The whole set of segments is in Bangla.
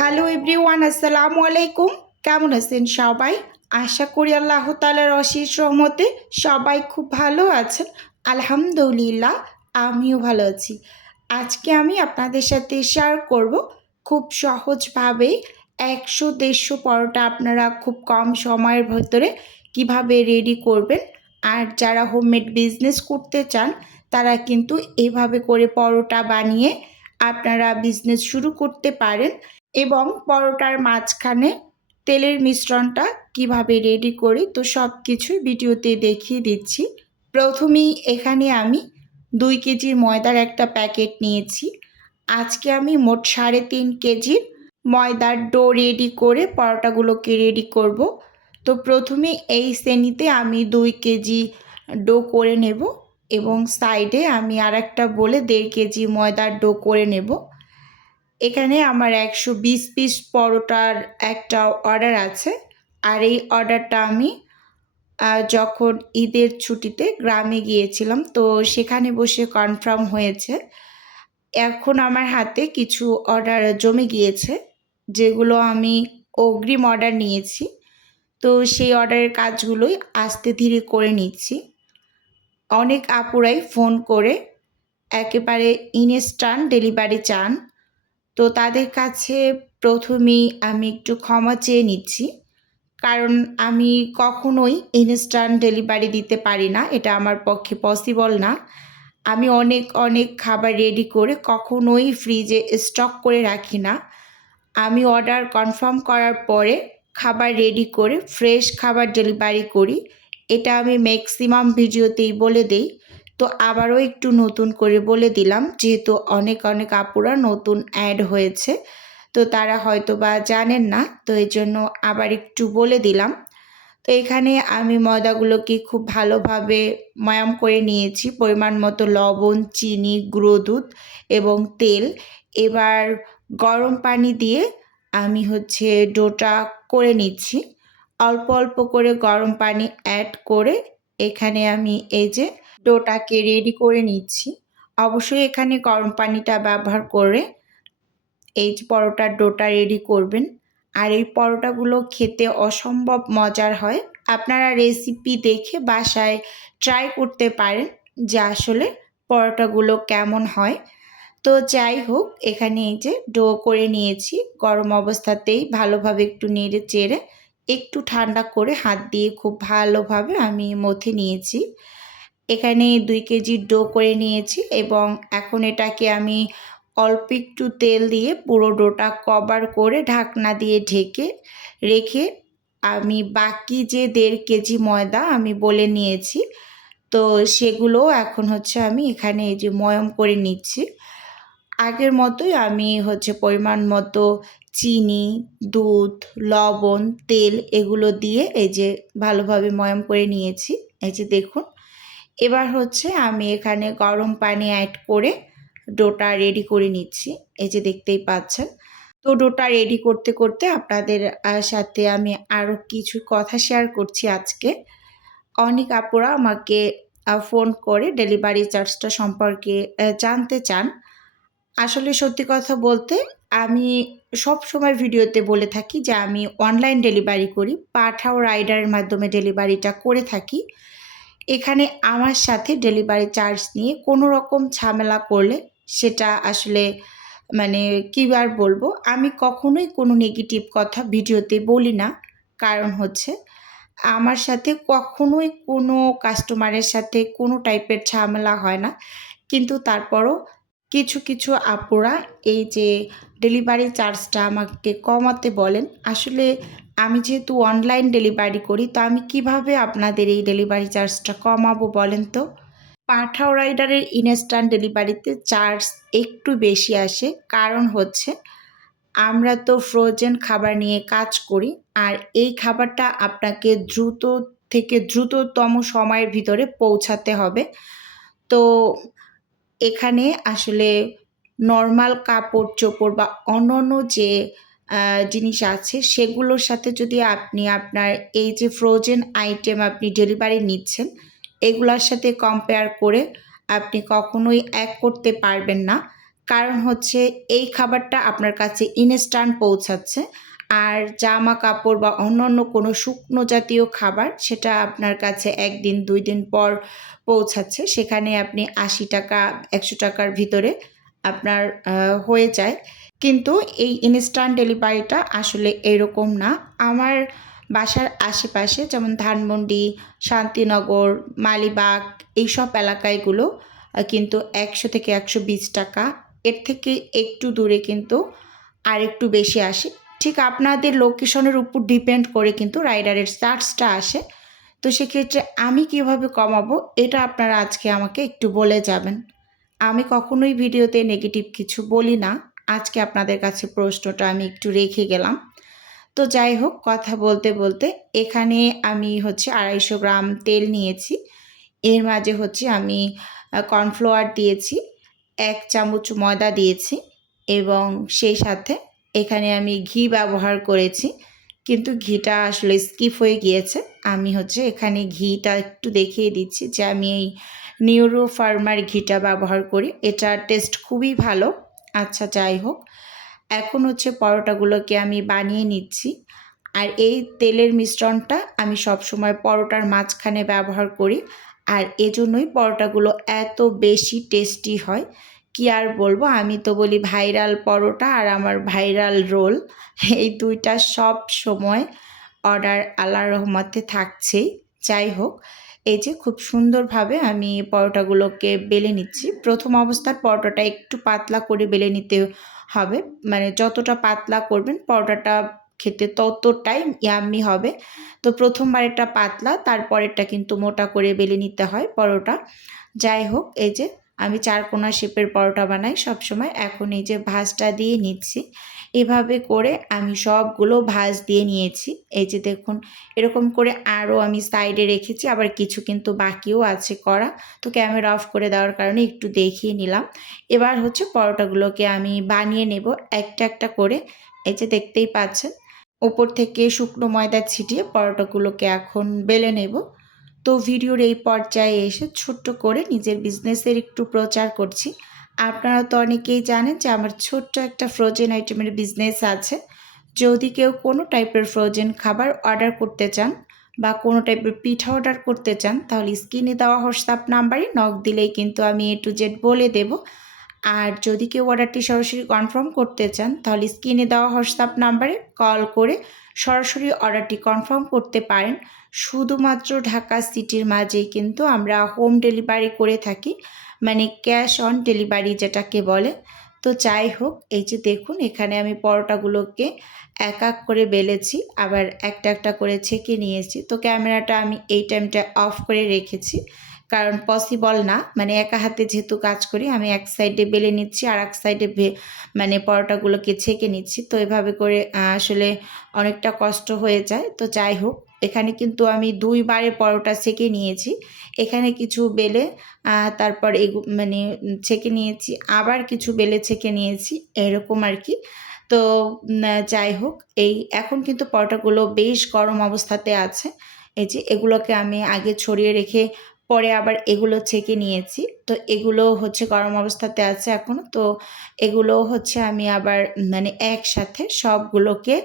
হ্যালো এভরিওয়ান, আসসালামু আলাইকুম। কেমন আছেন সবাই? আশা করি আল্লাহ তাআলার অশেষ রহমতে সবাই খুব ভালো আছেন। আলহামদুলিল্লাহ, আমিও ভালো আছি। আজকে আমি আপনাদের সাথে শেয়ার করব খুব সহজভাবে ১০০-১৫০ পরোটা আপনারা খুব কম সময়ের ভেতরে কিভাবে রেডি করবেন। আর যারা হোমমেড বিজনেস করতে চান তারা কিন্তু এভাবে করে পরোটা বানিয়ে আপনারা বিজনেস শুরু করতে পারেন। এবং পরোটার মাঝখানে তেলের মিশ্রণটা কিভাবে রেডি করি তো সব কিছুই ভিডিওতে দেখিয়ে দিচ্ছি। প্রথমেই এখানে আমি 2 কেজি ময়দার একটা প্যাকেট নিয়েছি। আজকে আমি মোট 3.5 কেজির ময়দার ডো রেডি করে পরোটাগুলোকে রেডি করব। তো প্রথমে এই শ্রেণীতে আমি 2 কেজি ডো করে নেব এবং সাইডে আমি আরেকটা বলে 1.5 কেজি ময়দার ডো করে নেব। এখানে আমার 120 পিস পরোটার একটা অর্ডার আছে। আর এই অর্ডারটা আমি যখন ঈদের ছুটিতে গ্রামে গিয়েছিলাম তো সেখানে বসে কনফার্ম হয়েছে। এখন আমার হাতে কিছু অর্ডার জমে গিয়েছে যেগুলো আমি অগ্রিম অর্ডার নিয়েছি। তো সেই অর্ডারের কাজগুলোই আস্তে ধীরে করে নিচ্ছি। অনেক আপুরাই ফোন করে একেবারে ইনস্ট্যান্ট ডেলিভারি চান। তো তাদের কাছে প্রথমেই আমি একটু ক্ষমা চেয়ে নিচ্ছি, কারণ আমি কখনোই ইনস্ট্যান্ট ডেলিভারি দিতে পারি না, এটা আমার পক্ষে পসিবল না। আমি অনেক অনেক খাবার রেডি করে কখনোই ফ্রিজে স্টক করে রাখি না। আমি অর্ডার কনফার্ম করার পরে খাবার রেডি করে ফ্রেশ খাবার ডেলিভারি করি। এটা আমি ম্যাক্সিমাম ভিডিওতেই বলে দেই। তো আবারও একটু নতুন করে বলে দিলাম, যেহেতু অনেক অনেক আপুরা নতুন অ্যাড হয়েছে তো তারা হয়তো বা জানেন না, তো এই জন্য আবার একটু বলে দিলাম। তো এখানে আমি ময়দাগুলোকে খুব ভালোভাবে ময়াম করে নিয়েছি। পরিমাণ মতো লবণ, চিনি, গুঁড়ো দুধ এবং তেল। এবার গরম পানি দিয়ে আমি ডোটা করে নিচ্ছি। অল্প অল্প করে গরম পানি অ্যাড করে এখানে আমি এই যে ডোটাকে রেডি করে নিচ্ছি। অবশ্যই এখানে গরম পানিটা ব্যবহার করে এই যে পরোটার ডোটা রেডি করবেন। আর এই পরোটাগুলো খেতে অসম্ভব মজার হয়। আপনারা রেসিপি দেখে বাসায় ট্রাই করতে পারেন যে আসলে পরোটাগুলো কেমন হয়। তো যাই হোক, এখানে এই যে ডো করে নিয়েছি। গরম অবস্থাতেই ভালোভাবে একটু নেড়ে চেড়ে একটু ঠান্ডা করে হাত দিয়ে খুব ভালোভাবে আমি মথে নিয়েছি। এখানে 2 কেজি ডো করে নিয়েছি এবং এখন এটাকে আমি অল্প একটু তেল দিয়ে পুরো ডোটা কভার করে ঢাকনা দিয়ে ঢেকে রেখে আমি বাকি যে 1.5 কেজি ময়দা আমি বলে নিয়েছি তো সেগুলো এখন আমি এখানে এই যে ময়ম করে নিচ্ছি। আগের মতোই আমি পরিমাণ মতো চিনি, দুধ, লবণ, তেল এগুলো দিয়ে এই যে ভালোভাবে ময়ম করে নিয়েছি। এই যে দেখুন, এবার আমি এখানে গরম পানি অ্যাড করে ডোটা রেডি করে নিচ্ছি। এই যে দেখতেই পাচ্ছেন। তো ডোটা রেডি করতে করতে আপনাদের সাথে আমি আরও কিছু কথা শেয়ার করছি আজকে। অনেক আপুরা আমাকে ফোন করে ডেলিভারি চার্জটা সম্পর্কে জানতে চান। আসলে সত্যি কথা বলতে আমি সবসময় ভিডিওতে বলে থাকি যে আমি অনলাইন ডেলিভারি করি, পাঠাও রাইডারের মাধ্যমে ডেলিভারিটা করে থাকি। এখানে আমার সাথে ডেলিভারি চার্জ নিয়ে কোনো রকম ঝামেলা করলে সেটা আসলে মানে কী আর বলবো, আমি কখনোই কোনো নেগেটিভ কথা ভিডিওতে বলি না। কারণ আমার সাথে কখনোই কোনো কাস্টমারের সাথে কোনো টাইপের ঝামেলা হয় না। কিন্তু তারপরও কিছু কিছু আপুরা এই যে ডেলিভারি চার্জটা আমাকে কমাতে বলেন। আসলে আমি যেহেতু অনলাইন ডেলিভারি করি তো আমি কিভাবে আপনাদের এই ডেলিভারি চার্জটা কমাবো বলেন তো? পাঠাও রাইডারের ইনস্ট্যান্ট ডেলিভারিতে চার্জ একটু বেশি আসে, কারণ আমরা তো ফ্রোজেন খাবার নিয়ে কাজ করি। আর এই খাবারটা আপনাকে দ্রুত থেকে দ্রুততম সময়ের ভিতরে পৌঁছাতে হবে। তো এখানে আসলে নর্মাল কাপড়-চোপড় বা অন্যান্য যে জিনিস আছে সেগুলোর সাথে যদি আপনি আপনার এই যে ফ্রোজেন আইটেম আপনি ডেলিভারি নিচ্ছেন, এগুলার সাথে কম্পেয়ার করে আপনি কখনোই এক করতে পারবেন না। কারণ হচ্ছে এই খাবারটা আপনার কাছে ইনস্ট্যান্ট পৌঁছাচ্ছে। আর জামা কাপড় বা অন্যান্য কোনো শুকনো জাতীয় খাবার সেটা আপনার কাছে ১ দিন ২ দিন পর পৌঁছাচ্ছে। সেখানে আপনি ৳৮০ ৳১০০ ভিতরে আপনার হয়ে যায়। কিন্তু এই ইনস্ট্যান্ট ডেলিভারিটা আসলে এরকম না। আমার বাসার আশেপাশে যেমন ধানমন্ডি, শান্তিনগর, মালিবাগ এইসব এলাকায়গুলো কিন্তু ৳১০০ থেকে ৳১২০, এর থেকে একটু দূরে কিন্তু আরেকটু বেশি আসে। ঠিক আপনাদের লোকেশনের উপর ডিপেন্ড করে কিন্তু রাইডারের চার্জটা আসে। তো সেক্ষেত্রে আমি কিভাবে কমাবো এটা আপনারা আজকে আমাকে একটু বলে যাবেন। আমি কখনোই ভিডিওতে নেগেটিভ কিছু বলি না। আজকে আপনাদের কাছে প্রশ্নটা আমি একটু রেখে গেলাম। তো যাই হোক, কথা বলতে বলতে এখানে আমি হচ্ছে ২৫০ গ্রাম তেল নিয়েছি। এর মাঝে হচ্ছে আমি কর্নফ্লাওয়ার দিয়েছি, ১ চামচ ময়দা দিয়েছি এবং সেই সাথে এখানে আমি ঘি ব্যবহার করেছি। কিন্তু ঘিটা আসলে স্কিপ হয়ে গিয়েছে। আমি হচ্ছে এখানে ঘিটা একটু দেখিয়ে দিচ্ছি যে আমি এই নিউরো ফার্মার ঘিটা ব্যবহার করি। এটার টেস্ট খুবই ভালো। আচ্ছা যাই হোক, এখন হচ্ছে পরোটাগুলোকে আমি বানিয়ে নিচ্ছি। আর এই তেলের মিশ্রণটা আমি সবসময় পরোটার মাঝখানে ব্যবহার করি। আর এজন্যই পরোটাগুলো এত বেশি টেস্টি হয়। কি আর বলবো, আমি তো বলি ভাইরাল পরোটা আর আমার ভাইরাল রোল, এই ২টা সবসময় অর্ডার আল্লাহর রহমতে থাকছেই। যাই হোক, এই যে খুব সুন্দরভাবে আমি পরোটাগুলোকে বেলে নিচ্ছি। প্রথম অবস্থার পরোটাটা একটু পাতলা করে বেলে নিতে হবে। মানে যতটা পাতলা করবেন পরোটাটা খেতে ততটাই ইয়াম্মি হবে। তো ১ম বারেরটা পাতলা, তারপরেরটা কিন্তু মোটা করে বেলে নিতে হয় পরোটা। যাই হোক, এই যে আমি ৪ কোনা শেপের পরোটা বানাই সবসময়। এখন এই যে ভাঁজটা দিয়ে নিচ্ছি। এভাবে করে আমি সবগুলো ভাঁজ দিয়ে নিয়েছি। এই যে দেখুন, এরকম করে আরও আমি সাইডে রেখেছি, আবার কিছু কিন্তু বাকিও আছে করা। তো ক্যামেরা অফ করে দেওয়ার কারণে একটু দেখিয়ে নিলাম। এবার হচ্ছে পরোটাগুলোকে আমি বানিয়ে নেব একটা একটা করে। এই যে দেখতেই পাচ্ছেন, ওপর থেকে শুকনো ময়দা ছিটিয়ে পরোটাগুলোকে এখন বেলে নেব। তো ভিডিওর এই পর্যায়ে এসে ছোট্ট করে নিজের বিজনেসের একটু প্রচার করছি। আপনারা তো অনেকেই জানেন যে আমার ছোট্ট একটা ফ্রোজেন আইটেমের বিজনেস আছে। যদি কেউ কোনো টাইপের ফ্রোজেন খাবার অর্ডার করতে চান বা কোনো টাইপের পিঠা অর্ডার করতে চান, তাহলে স্ক্রিনে দেওয়া হোয়াটসঅ্যাপ নাম্বারে নক দিলেই কিন্তু আমি A to Z বলে দেব। আর যদি কেউ অর্ডারটি সরাসরি কনফার্ম করতে চান, তাহলে স্ক্রিনে দেওয়া হোয়াটসঅ্যাপ নাম্বারে কল করে সরাসরি অর্ডারটি কনফার্ম করতে পারেন। শুধুমাত্র ঢাকা সিটির মাঝেই কিন্তু আমরা হোম ডেলিভারি করে থাকি, মানে ক্যাশ অন ডেলিভারি যেটাকে বলে। তো যাই হোক, এই যে দেখুন এখানে আমি পরোটাগুলোকে এক এক করে বেলেছি, আবার একটা একটা করে ছেঁকে নিয়েছি। তো ক্যামেরাটা আমি এই টাইমটা অফ করে রেখেছি, কারণ পসিবল না, মানে একা হাতে যেহেতু কাজ করি, আমি এক সাইডে বেলে নিচ্ছি আর এক সাইডে মানে পরোটাগুলোকে ছেঁকে নিচ্ছি। তো এভাবে করে আসলে অনেকটা কষ্ট হয়ে যায়। তো যাই হোক, এখানে কিন্তু আমি ২ বারে পরোটা ছেঁকে নিয়েছি। এখানে কিছু বেলে তারপর মানে ছেঁকে নিয়েছি, আবার কিছু বেলে ছেঁকে নিয়েছি, এরকম আর কি। তো যাই হোক, এই এখন কিন্তু পরোটাগুলো বেশ গরম অবস্থাতে আছে। এই যে এগুলোকে আমি আগে ছড়িয়ে রেখে পরে আবার এগুলো ছেঁকে নিয়েছি। তো এগুলো হচ্ছে গরম অবস্থাতে আছে এখনও। তো এগুলো হচ্ছে আমি আবার মানে একসাথে সবগুলোকে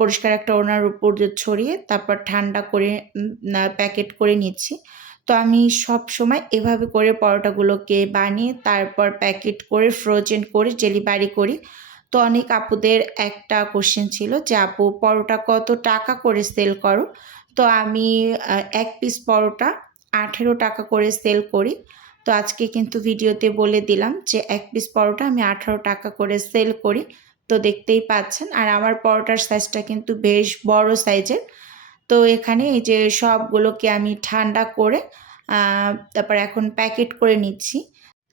পরিষ্কার একটা ওড়নার উপর ছড়িয়ে তারপর ঠান্ডা করে প্যাকেট করে নিচ্ছি। তো আমি সবসময় এভাবে করে পরোটাগুলোকে বানিয়ে তারপর প্যাকেট করে ফ্রোজেন করে ডেলিভারি করি। তো অনেক আপুদের একটা কোয়েশ্চেন ছিল যে, "আপু পরোটা কত টাকা করে সেল করো?" তো আমি ১ পিস পরোটা ৳১৮ করে সেল করি। তো আজকে কিন্তু ভিডিওতে বলে দিলাম যে ১ পিস পরোটা আমি ৳১৮ করে সেল করি। তো দেখতেই পাচ্ছেন, আর আমার পরোটার সাইজটা কিন্তু বেশ বড় সাইজের। তো এখানে এই যে সবগুলোকে আমি ঠান্ডা করে আ তারপর এখন প্যাকেট করে নিচ্ছি।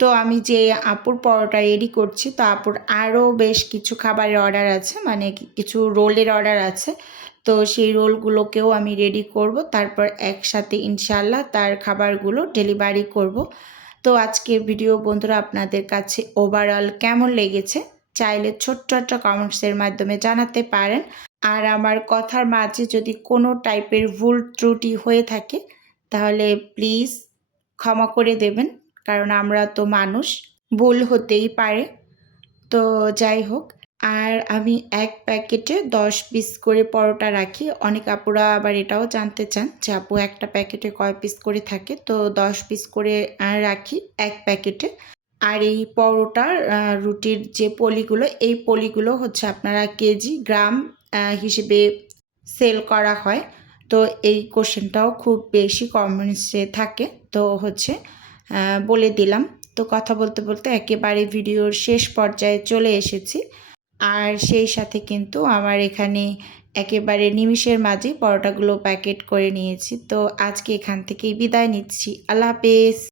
তো আমি যে আপুর পরোটা রেডি করছি, তো আপুর আরও বেশ কিছু খাবারের অর্ডার আছে, মানে কিছু রোলের অর্ডার আছে। তো সেই রোলগুলোকেও আমি রেডি করব। তারপর একসাথে ইনশাআল্লাহ তার খাবারগুলো ডেলিভারি করব। তো আজকের ভিডিও বন্ধুরা আপনাদের কাছে ওভারঅল কেমন লেগেছে? চাইলে ছোট্ট একটা কমেন্টসের মাধ্যমে জানাতে পারেন। আর আমার কথার মাঝে যদি কোনো টাইপের ভুল ত্রুটি হয়ে থাকে, তাহলে প্লিজ ক্ষমা করে দেবেন। কারণ আমরা তো মানুষ। ভুল হতেই পারে। তো যাই হোক, আর আমি এক প্যাকেটে 10 পিস করে পরোটা রাখি। অনেক আপুরা আবার এটাও জানতে চান যে আপু একটা প্যাকেটে কয় পিস করে থাকে? তো 10 পিস করে রাখি এক প্যাকেটে। আর এই পরোটার রুটির যে পলিগুলো, এই পলিগুলো হচ্ছে আপনারা কেজি, গ্রাম হিসেবে সেল করা হয়। তো এই কোশ্চেনটাও খুব বেশি কমেন্টসে থাকে। তো হচ্ছে বলে দিলাম। তো কথা বলতে বলতে একেবারে ভিডিওর শেষ পর্যায়ে চলে এসেছি। আর সেই সাথে কিন্তু আমার এখানে একেবারে নিমিষের মাঝেই পরোটাগুলো প্যাকেট করে নিয়েছি। তো আজকে এখান থেকেই বিদায় নিচ্ছি। আল্লাহ হাফেজ।